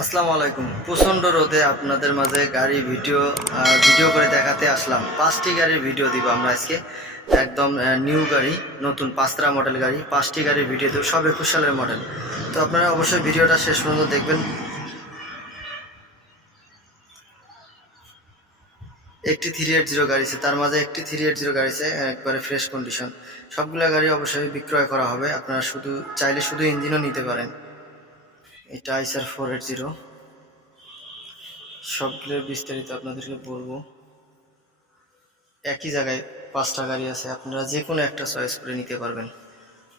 আসসালামু আলাইকুম। প্রচণ্ড রোদে আপনাদের মাঝে গাড়ি ভিডিও ভিডিও করে দেখাতে আসলাম। পাঁচটি গাড়ির ভিডিও দিব আমরা আজকে। একদম নিউ গাড়ি, নতুন পাঁচতরা মডেল গাড়ি, পাঁচটি গাড়ির ভিডিও দেবো সব একুশ সালের মডেল তো আপনারা অবশ্যই ভিডিওটা শেষ পর্যন্ত দেখবেন। একটি থ্রি এইট জিরো গাড়ি আছে, তার মাঝে একটি থ্রি এইট জিরো গাড়ি আছে, একবারে ফ্রেশ কন্ডিশন সবগুলো গাড়ি অবশ্যই বিক্রয় করা হবে, আপনারা শুধু, চাইলে শুধু ইঞ্জিনও নিতে পারেন। এটা আইসার ফোর এইট জিরো। সবগুলোর বিস্তারিত আপনাদেরকে বলব। একই জায়গায় পাঁচটা গাড়ি আছে, আপনারা যে কোনো একটা চয়েস করে নিতে পারবেন।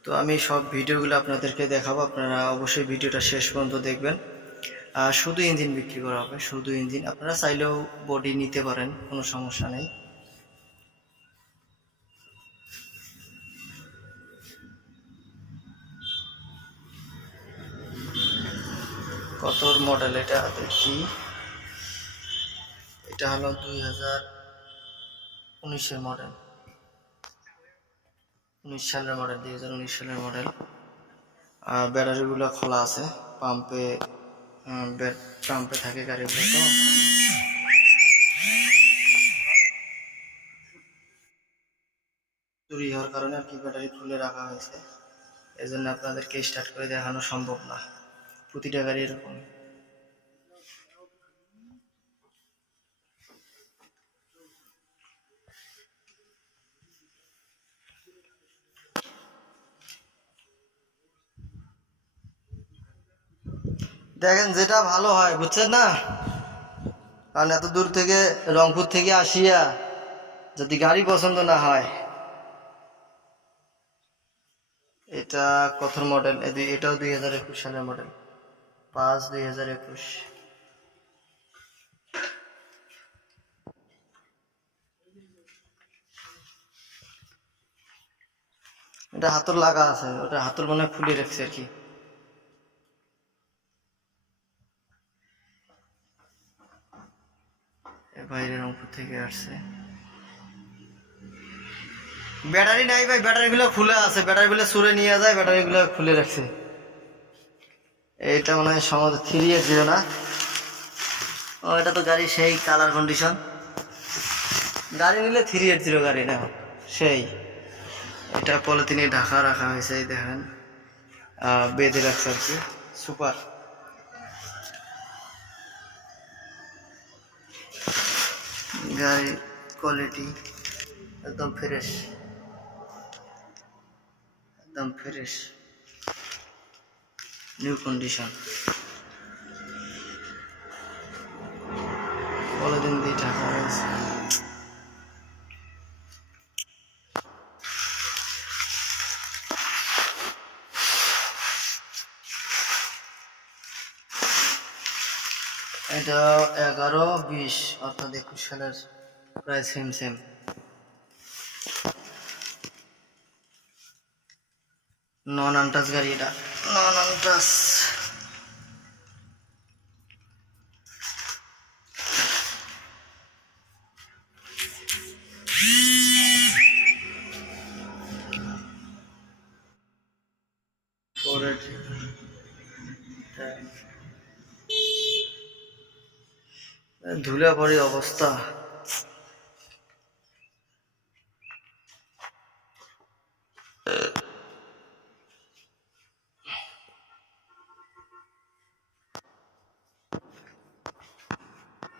তো আমি সব ভিডিওগুলো আপনাদেরকে দেখাবো, আপনারা অবশ্যই ভিডিওটা শেষ পর্যন্ত দেখবেন। আর শুধু ইঞ্জিন বিক্রি করা হবে, শুধু ইঞ্জিন। আপনারা চাইলেও বডি নিতে পারেন, কোনো সমস্যা নেই। কত মডেল এটা? দেখি। এটা হলো দুই হাজার উনিশের মডেল উনিশ সালের মডেল দুই হাজার উনিশ সালের মডেল আর ব্যাটারিগুলো খোলা আছে। পাম্পে পাম্পে থাকে গাড়িগুলো তো। চুরি হওয়ার কারণে আর কি ব্যাটারি খুলে রাখা হয়েছে। এই জন্য আপনাদেরকে স্টার্ট করে দেখানো সম্ভব না। প্রতিটা গাড়ি এরকম। দেখেন, যেটা ভালো হয়, বুঝছেন না? কারণ এত দূর থেকে রংপুর থেকে আসিয়া যদি গাড়ি পছন্দ না হয়, এটা কত মডেল এটাও দুই হাজার একুশ সালের মডেল পাঁচ দুই হাজার একুশ। এটা হাতল লাগা আছে, ওটা হাতল মনে খুলে রাখছে আর কি। এ বাইরে রংপুর থেকে আসছে। ব্যাটারি নাই ভাই, ব্যাটারিগুলো খুলে আছে, ব্যাটারিগুলো সুরে নিয়ে যায়, ব্যাটারিগুলো খুলে রাখছে। এইটা মনে হয় সমাজ থ্রি এর জিরো না। ও, এটা তো গাড়ি সেই কালার কন্ডিশন গাড়ি নিলে থ্রি এইট জিরো গাড়ি না সেই। এটা পলিথিনে ঢাকা রাখা হয়েছে, এই দেখেন। বেঁধে রাখছে আর কি। সুপার গাড়ির কোয়ালিটি একদম ফ্রেশ একদম ফ্রেশ নিউ কন্ডিশন পলিথিন দিয়ে ঢাকা হয়েছে এটা এগারো, বিশ, অর্থাৎ একুশ সালের প্রায় সেম সেম নন আনটাস গাড়ি এটা। নন আনটাস পরের ধুলে পড়ি অবস্থা।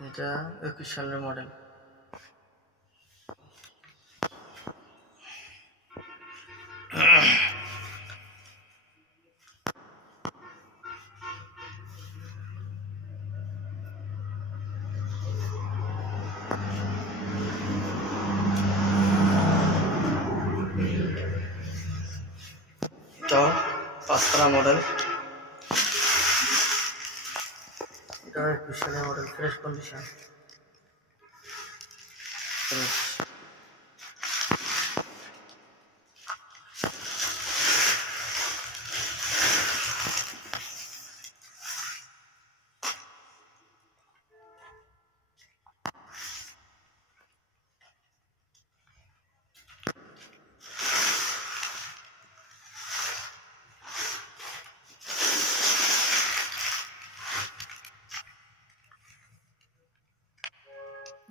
এটা একুশ সালের মডেল পাঁচতলা মডেল এটা একুশ সালের মডেল ফ্রেশ কন্ডিশন ফ্রেশ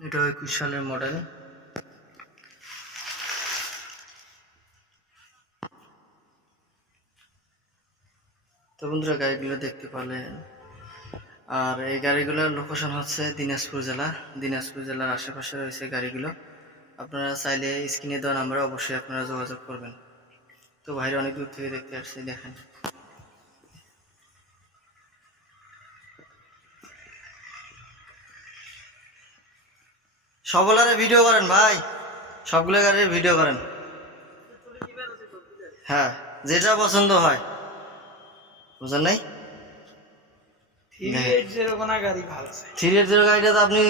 এটা একুশ সালের মডেল তো বন্ধুরা, গাড়িগুলো দেখতে পারলেন। আর এই গাড়িগুলোর লোকেশন হচ্ছে দিনাজপুর জেলা। দিনাজপুর জেলার আশেপাশে রয়েছে গাড়িগুলো। আপনারা চাইলে স্ক্রিনে দেওয়া নাম্বারে অবশ্যই আপনারা যোগাযোগ করবেন। তো ভাইরা অনেক দূর থেকে দেখতে আসছে, দেখেন। সবলারে ভিডিও করেন ভাই। সবগুলো গাড়ির ভিডিও করেন। হ্যাঁ যেটা পছন্দ হয়। বুঝেন নাই? থ্রি এইট জিরো গাড়িটা তো আপনি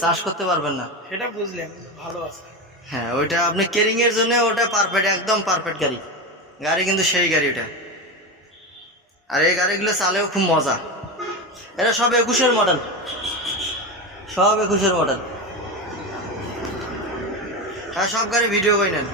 চার্জ করতে পারবেন না। সেটা ভালো আছে। হ্যাঁ ওইটা আপনি কেরিং এর জন্য ওটা পারফেক্ট একদম পারফেক্ট গাড়ি। গাড়ি কিন্তু সেই গাড়ি ওটা। আর এই গাড়িগুলো চালেও খুব মজা। এটা সব একুশের মডেল সব একুশের মডেল সব গাড়ি ভিডিও করে নেন?